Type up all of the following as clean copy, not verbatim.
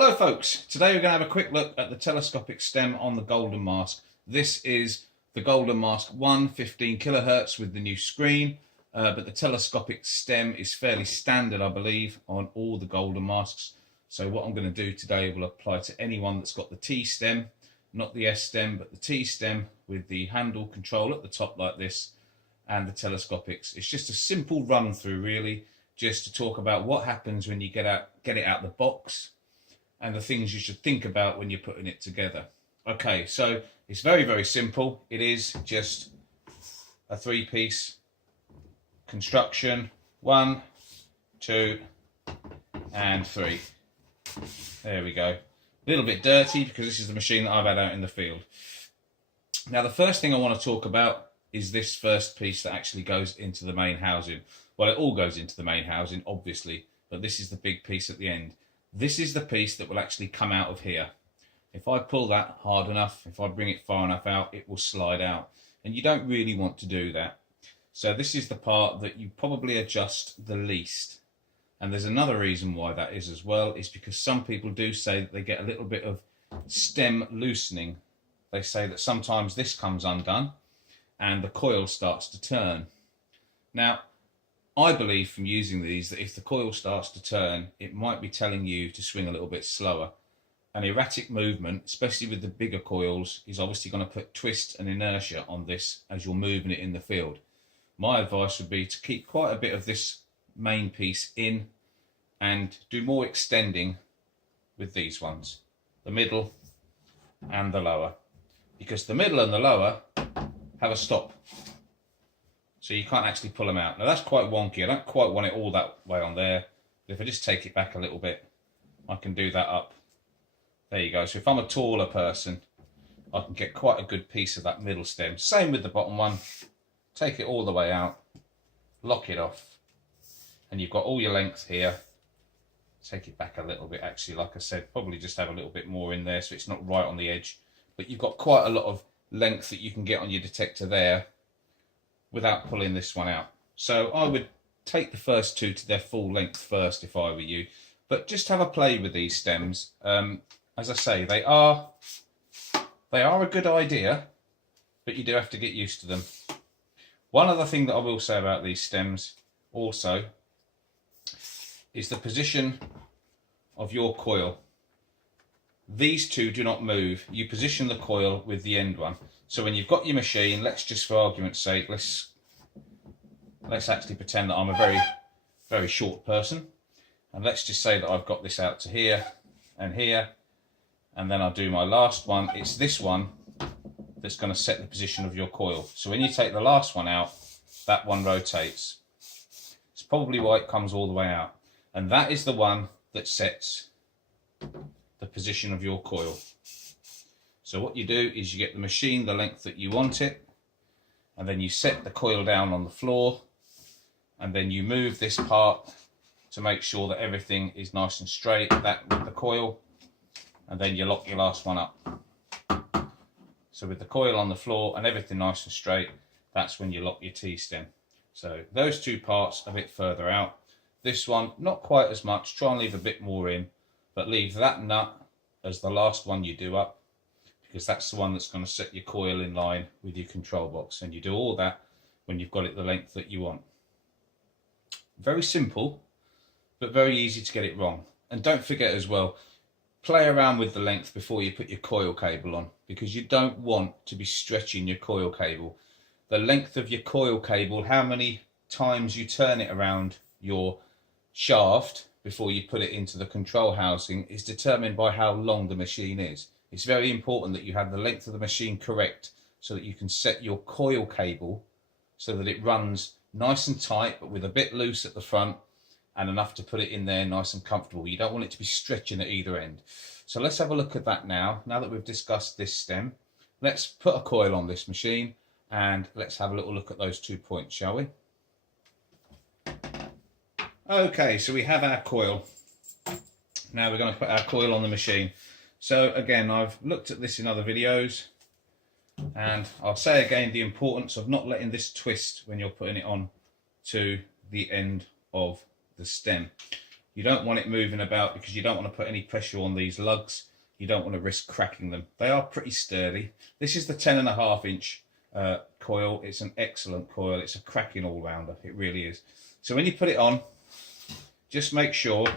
Hello folks, today we're going to have a quick look at the telescopic stem on the Golden Mask. This is the Golden Mask 1 15 kilohertz with the new screen, but the telescopic stem is fairly standard, I believe, on all the Golden Masks. So what I'm going to do today will apply to anyone that's got the T stem, not the S stem, but the T stem with the handle control at the top like this and the telescopics. It's just a simple run through really, just to talk about what happens when you get it out the box and the things you should think about when you're putting it together. Okay, so it's very, very simple. It is just a three-piece construction. 1, 2, and 3. There we go. A little bit dirty because this is the machine that I've had out in the field. Now, the first thing I want to talk about is this first piece that actually goes into the main housing. Well, it all goes into the main housing, obviously, but this is the big piece at the end. This is the piece that will actually come out of here. If I pull that hard enough, if I bring it far enough out, it will slide out. And you don't really want to do that. So this is the part that you probably adjust the least. And there's another reason why that is as well, is because some people do say that they get a little bit of stem loosening. They say that sometimes this comes undone and the coil starts to turn. Now, I believe from using these that if the coil starts to turn, it might be telling you to swing a little bit slower. An erratic movement, especially with the bigger coils, is obviously going to put twist and inertia on this as you're moving it in the field. My advice would be to keep quite a bit of this main piece in and do more extending with these ones, the middle and the lower, because the middle and the lower have a stop. So you can't actually pull them out. Now that's quite wonky. I don't quite want it all that way on there. But if I just take it back a little bit, I can do that up. There you go. So if I'm a taller person, I can get quite a good piece of that middle stem. Same with the bottom one. Take it all the way out, lock it off, and you've got all your length here. Take it back a little bit actually, like I said, probably just have a little bit more in there so it's not right on the edge. But you've got quite a lot of length that you can get on your detector there without pulling this one out. So I would take the first two to their full length first if I were you, but just have a play with these stems. As I say, they are a good idea, but you do have to get used to them. One other thing that I will say about these stems also is the position of your coil. These two do not move. You position the coil with the end one. So when you've got your machine, let's just for argument's sake, let's actually pretend that I'm a very, very short person. And let's just say that I've got this out to here and here. And then I'll do my last one. It's this one that's going to set the position of your coil. So when you take the last one out, that one rotates. It's probably why it comes all the way out. And that is the one that sets the position of your coil. So what you do is you get the machine the length that you want it, and then you set the coil down on the floor, and then you move this part to make sure that everything is nice and straight, that with the coil, and then you lock your last one up. So with the coil on the floor and everything nice and straight, that's when you lock your T-stem. So those two parts a bit further out. This one, not quite as much, try and leave a bit more in, but leave that nut as the last one you do up, because that's the one that's going to set your coil in line with your control box. And you do all that when you've got it the length that you want. Very simple, but very easy to get it wrong. And don't forget as well, play around with the length before you put your coil cable on, because you don't want to be stretching your coil cable. The length of your coil cable, how many times you turn it around your shaft before you put it into the control housing, is determined by how long the machine is. It's very important that you have the length of the machine correct so that you can set your coil cable so that it runs nice and tight, but with a bit loose at the front and enough to put it in there nice and comfortable. You don't want it to be stretching at either end. So let's have a look at that now. Now that we've discussed this stem, let's put a coil on this machine and let's have a little look at those 2 points, shall we? Okay, so we have our coil. Now we're going to put our coil on the machine. So again, I've looked at this in other videos, and I'll say again the importance of not letting this twist when you're putting it on to the end of the stem. You don't want it moving about because you don't want to put any pressure on these lugs. You don't want to risk cracking them. They are pretty sturdy. This is the 10.5-inch coil. It's an excellent coil. It's a cracking all-rounder. It really is. So when you put it on, just make sure,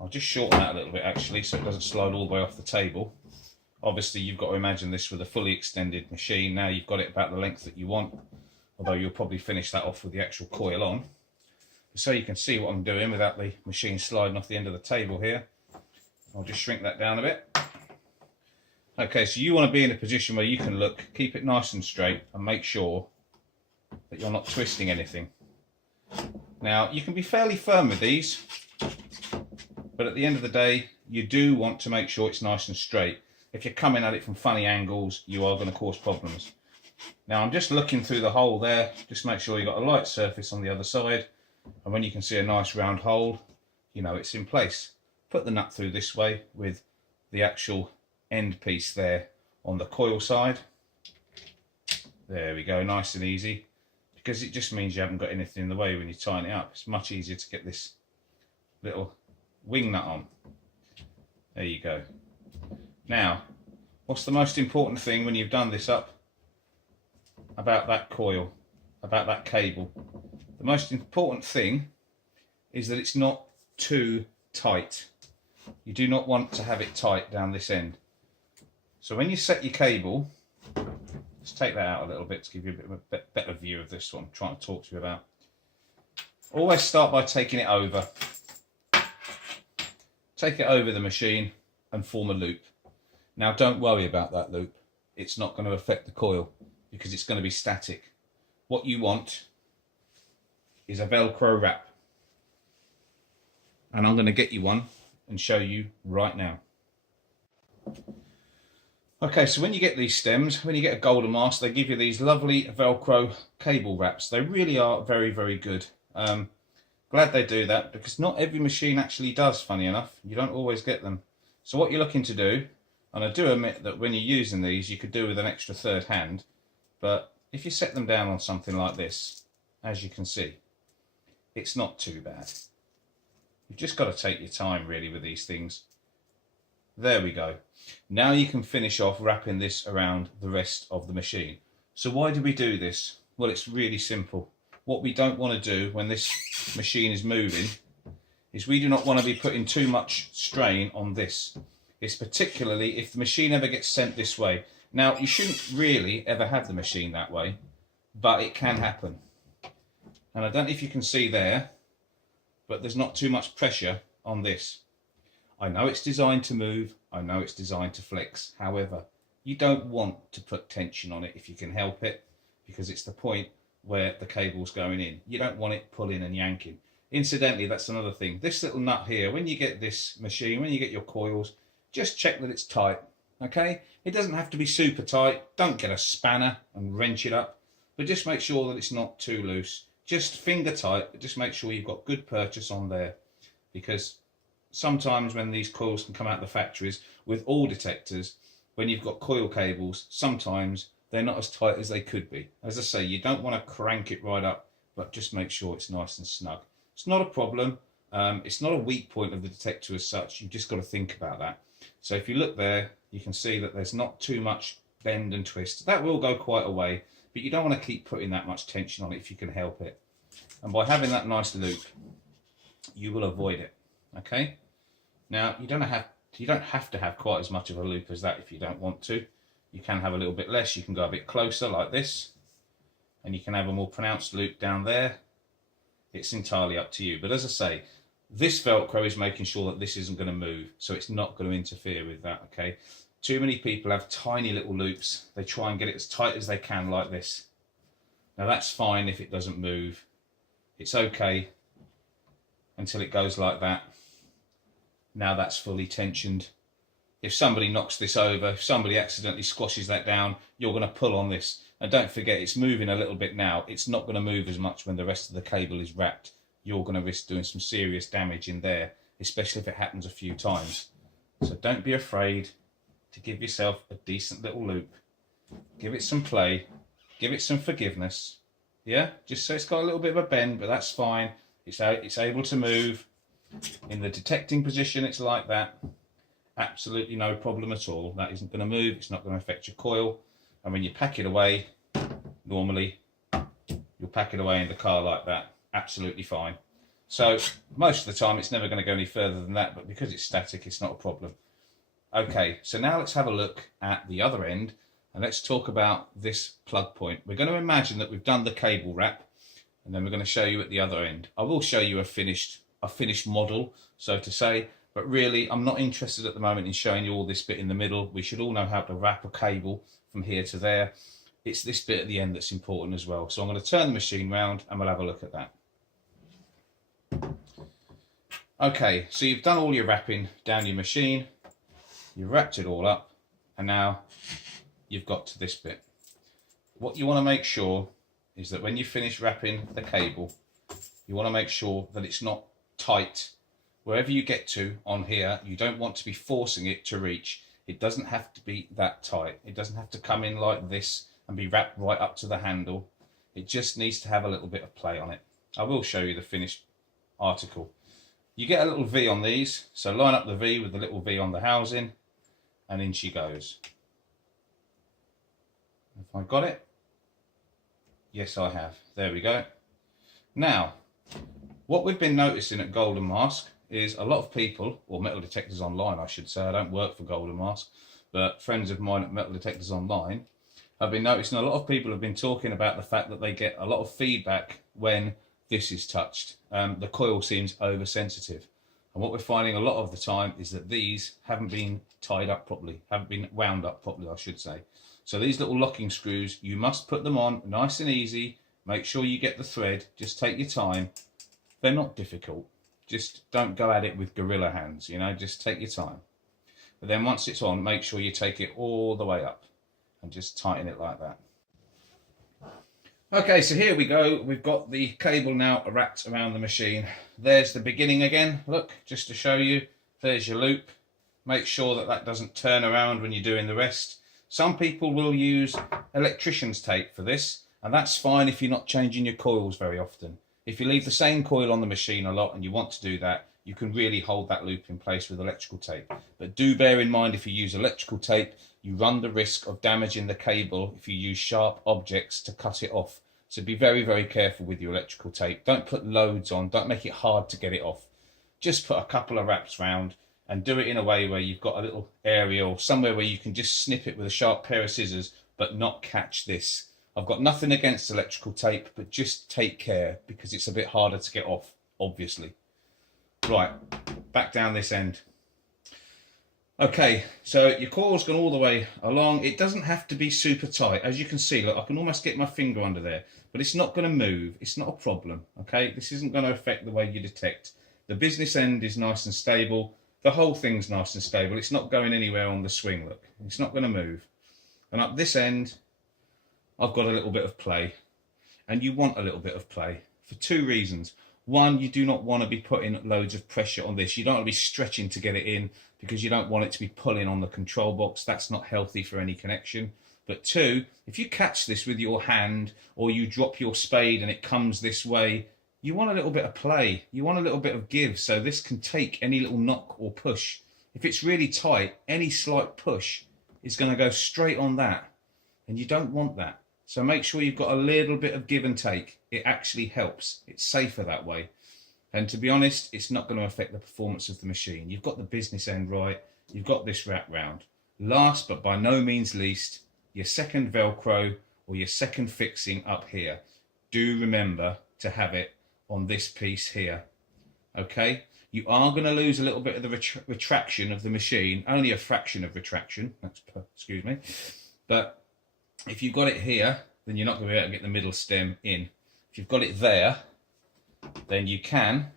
I'll just shorten that a little bit actually so it doesn't slide all the way off the table. Obviously you've got to imagine this with a fully extended machine. Now you've got it about the length that you want, although you'll probably finish that off with the actual coil on. So you can see what I'm doing without the machine sliding off the end of the table here. I'll just shrink that down a bit. Okay, so you want to be in a position where you can look, keep it nice and straight, and make sure that you're not twisting anything. Now, you can be fairly firm with these, but at the end of the day, you do want to make sure it's nice and straight. If you're coming at it from funny angles, you are going to cause problems. Now, I'm just looking through the hole there, just make sure you've got a light surface on the other side, and when you can see a nice round hole, you know it's in place. Put the nut through this way with the actual end piece there on the coil side. There we go, nice and easy, because it just means you haven't got anything in the way when you tighten it up. It's much easier to get this little wing nut on. There you go. Now, what's the most important thing when you've done this up about that coil, about that cable? The most important thing is that it's not too tight. You do not want to have it tight down this end. So when you set your cable, let's take that out a little bit to give you a bit of a better view of this one I'm trying to talk to you about. Always start by taking it over. Take it over the machine and form a loop. Now don't worry about that loop. It's not going to affect the coil because it's going to be static. What you want is a Velcro wrap. And I'm going to get you one and show you right now. Okay, so when you get these stems, when you get a Golden Mask, they give you these lovely Velcro cable wraps. They really are very, very good. Glad they do that because not every machine actually does, funny enough. You don't always get them. So what you're looking to do, and I do admit that when you're using these, you could do with an extra third hand, but if you set them down on something like this, as you can see, it's not too bad. You've just got to take your time really with these things. There we go. Now you can finish off wrapping this around the rest of the machine. So why do we do this? Well, it's really simple. What we don't want to do when this machine is moving is we do not want to be putting too much strain on this. It's particularly if the machine ever gets sent this way. Now, you shouldn't really ever have the machine that way, but it can happen. And I don't know if you can see there, but there's not too much pressure on this. I know it's designed to move, I know it's designed to flex. However, you don't want to put tension on it if you can help it, because it's the point where the cable's going in. You don't want it pulling and yanking. Incidentally, that's another thing. This little nut here, when you get this machine, when you get your coils, just check that it's tight, okay? It doesn't have to be super tight. Don't get a spanner and wrench it up, but just make sure that it's not too loose. Just finger tight, but just make sure you've got good purchase on there, because sometimes when these coils can come out of the factories with all detectors, when you've got coil cables, sometimes they're not as tight as they could be. As I say, you don't want to crank it right up, but just make sure it's nice and snug. It's not a problem. It's not a weak point of the detector as such. You've just got to think about that. So if you look there, you can see that there's not too much bend and twist. That will go quite a way, but you don't want to keep putting that much tension on it if you can help it. And by having that nice loop, you will avoid it. Okay? Now, you don't have to have quite as much of a loop as that if you don't want to. You can have a little bit less. You can go a bit closer like this, and you can have a more pronounced loop down there. It's entirely up to you. But as I say, this Velcro is making sure that this isn't going to move, so it's not going to interfere with that, okay? Too many people have tiny little loops. They try and get it as tight as they can like this. Now that's fine if it doesn't move. It's okay until it goes like that. Now that's fully tensioned. If somebody knocks this over, if somebody accidentally squashes that down, you're going to pull on this. And don't forget, it's moving a little bit now. It's not going to move as much when the rest of the cable is wrapped. You're going to risk doing some serious damage in there, especially if it happens a few times. So don't be afraid to give yourself a decent little loop. Give it some play. Give it some forgiveness. Yeah, just so it's got a little bit of a bend, but that's fine. It's able to move. In the detecting position, it's like that. Absolutely no problem at all. That isn't going to move. It's not going to affect your coil. And when you pack it away, normally you'll pack it away in the car like that. Absolutely fine. So most of the time it's never going to go any further than that, but because it's static, it's not a problem. Okay, so now let's have a look at the other end and let's talk about this plug point. We're going to imagine that we've done the cable wrap, and then we're going to show you at the other end. I will show you a finished model, so to say, but really I'm not interested at the moment in showing you all this bit in the middle. We should all know how to wrap a cable from here to there. It's this bit at the end that's important as well. So I'm going to turn the machine round and we'll have a look at that. Okay, so you've done all your wrapping down your machine. You've wrapped it all up, and now you've got to this bit. What you want to make sure is that when you finish wrapping the cable, you want to make sure that it's not tight. Wherever you get to on here, you don't want to be forcing it to reach. It doesn't have to be that tight. It doesn't have to come in like this and be wrapped right up to the handle. It just needs to have a little bit of play on it. I will show you the finished article. You get a little V on these, so line up the V with the little V on the housing, and in she goes. Have I got it? Yes, I have. There we go. Now, what we've been noticing at Golden Mask is a lot of people, or Metal Detectors Online I should say, I don't work for Golden Mask, but friends of mine at Metal Detectors Online, I've been noticing a lot of people have been talking about the fact that they get a lot of feedback when this is touched. The coil seems oversensitive. And what we're finding a lot of the time is that these haven't been tied up properly, haven't been wound up properly, I should say. So these little locking screws, you must put them on nice and easy. Make sure you get the thread. Just take your time. They're not difficult. Just don't go at it with gorilla hands, you know, just take your time. But then once it's on, make sure you take it all the way up and just tighten it like that. Okay, so here we go. We've got the cable now wrapped around the machine. There's the beginning again. Look, just to show you, there's your loop. Make sure that that doesn't turn around when you're doing the rest. Some people will use electrician's tape for this, and that's fine if you're not changing your coils very often. If you leave the same coil on the machine a lot and you want to do that, you can really hold that loop in place with electrical tape. But do bear in mind, if you use electrical tape, you run the risk of damaging the cable if you use sharp objects to cut it off. So be very, very careful with your electrical tape. Don't put loads on, don't make it hard to get it off. Just put a couple of wraps round and do it in a way where you've got a little area or somewhere where you can just snip it with a sharp pair of scissors but not catch this. I've got nothing against electrical tape, but just take care because it's a bit harder to get off, obviously. Right, back down this end. Okay, so your coil's gone all the way along. It doesn't have to be super tight. As you can see, look, I can almost get my finger under there, but it's not going to move. It's not a problem, okay? This isn't going to affect the way you detect. The business end is nice and stable. The whole thing's nice and stable. It's not going anywhere on the swing, look. It's not going to move. And up this end, I've got a little bit of play. And you want a little bit of play for two reasons. One, you do not want to be putting loads of pressure on this. You don't want to be stretching to get it in because you don't want it to be pulling on the control box. That's not healthy for any connection. But two, if you catch this with your hand or you drop your spade and it comes this way, you want a little bit of play. You want a little bit of give so this can take any little knock or push. If it's really tight, any slight push is going to go straight on that. And you don't want that. So make sure you've got a little bit of give and take. It actually helps. It's safer that way. And to be honest, it's not going to affect the performance of the machine. You've got the business end right. You've got this wrap round. Last but by no means least, your second Velcro or your second fixing up here. Do remember to have it on this piece here. Okay? You are going to lose a little bit of the retraction of the machine. Only a fraction of retraction. Excuse me. But if you've got it here, then you're not going to be able to get the middle stem in. If you've got it there, then you can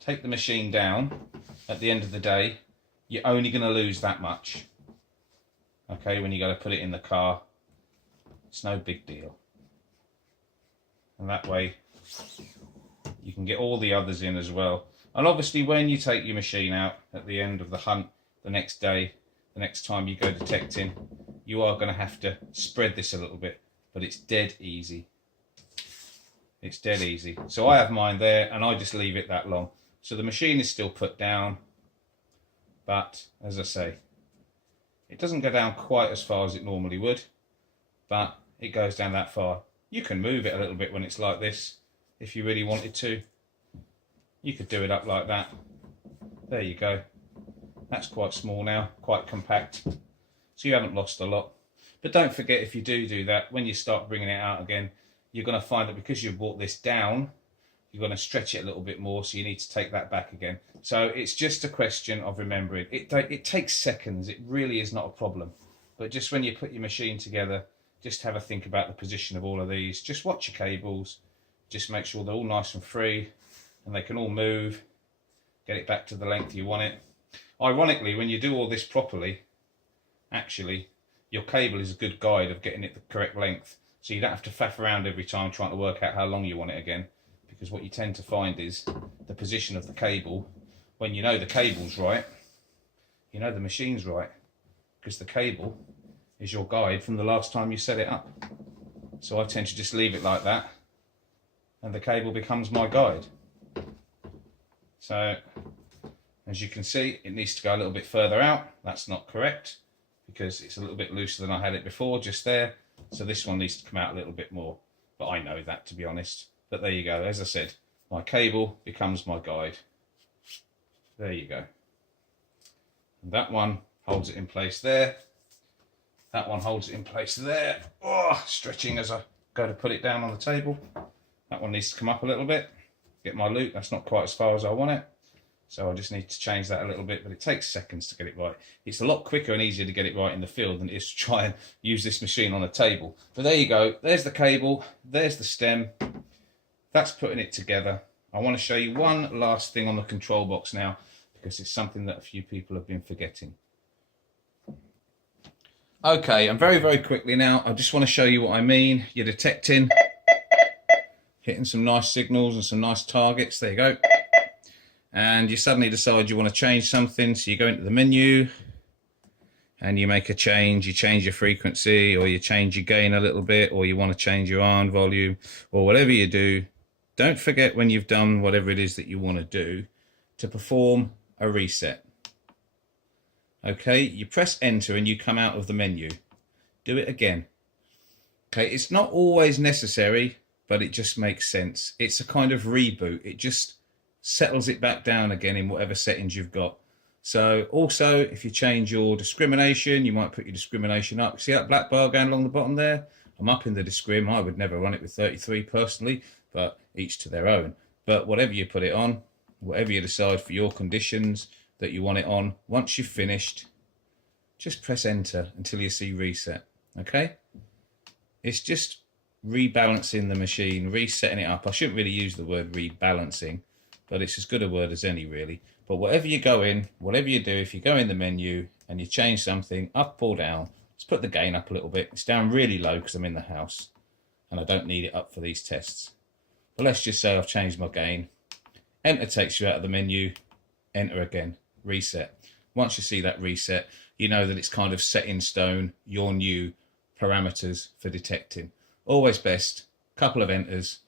take the machine down. At the end of the day, you're only going to lose that much. Okay, when you go to put it in the car, it's no big deal. And that way, you can get all the others in as well. And obviously, when you take your machine out at the end of the hunt, the next day, the next time you go detecting, you are going to have to spread this a little bit, but it's dead easy. It's dead easy. So I have mine there and I just leave it that long. So the machine is still put down, but as I say, it doesn't go down quite as far as it normally would, but it goes down that far. You can move it a little bit when it's like this, if you really wanted to. You could do it up like that. There you go. That's quite small now, quite compact. So you haven't lost a lot. But don't forget, if you do that, when you start bringing it out again, you're going to find that because you've brought this down, you're going to stretch it a little bit more, so you need to take that back again. So it's just a question of remembering. It takes seconds. It really is not a problem. But just when you put your machine together, just have a think about the position of all of these. Just watch your cables. Just make sure they're all nice and free and they can all move. Get it back to the length you want it. Ironically, when you do all this properly, actually, your cable is a good guide of getting it the correct length. So you don't have to faff around every time trying to work out how long you want it again. Because what you tend to find is the position of the cable. When you know the cable's right, you know the machine's right. Because the cable is your guide from the last time you set it up. So I tend to just leave it like that. And the cable becomes my guide. So, as you can see, it needs to go a little bit further out. That's not correct, because it's a little bit looser than I had it before, just there. So this one needs to come out a little bit more. But I know that, to be honest. But there you go. As I said, my cable becomes my guide. There you go. And that one holds it in place there. That one holds it in place there. Oh, stretching as I go to put it down on the table. That one needs to come up a little bit. Get my loop. That's not quite as far as I want it. So I just need to change that a little bit, but it takes seconds to get it right. It's a lot quicker and easier to get it right in the field than it is to try and use this machine on a table. But there you go. There's the cable. There's the stem. That's putting it together. I want to show you one last thing on the control box now, because it's something that a few people have been forgetting. Okay, and very, very quickly now, I just want to show you what I mean. You're detecting, hitting some nice signals and some nice targets. There you go. And you suddenly decide you want to change something, so you go into the menu and you make a change. You change your frequency, or you change your gain a little bit, or you want to change your iron volume, or whatever you do. Don't forget, when you've done whatever it is that you want to do, to perform a reset. Okay, you press enter and you come out of the menu. Do it again. Okay, it's not always necessary, but it just makes sense. It's a kind of reboot. It just settles it back down again in whatever settings you've got. So also, if you change your discrimination, you might put your discrimination up. See that black bar going along the bottom there? I'm up in the discrim. I would never run it with 33 personally, but each to their own. But whatever you put it on, whatever you decide for your conditions that you want it on, once you've finished, just press enter until you see reset. Okay? It's just rebalancing the machine, resetting it up. I shouldn't really use the word rebalancing, but it's as good a word as any, really. But whatever you go in, whatever you do, if you go in the menu and you change something up or down, let's put the gain up a little bit. It's down really low because I'm in the house and I don't need it up for these tests. But let's just say I've changed my gain. Enter takes you out of the menu. Enter again. Reset. Once you see that reset, you know that it's kind of set in stone your new parameters for detecting. Always best, couple of enters,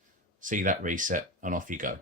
see that reset, and off you go.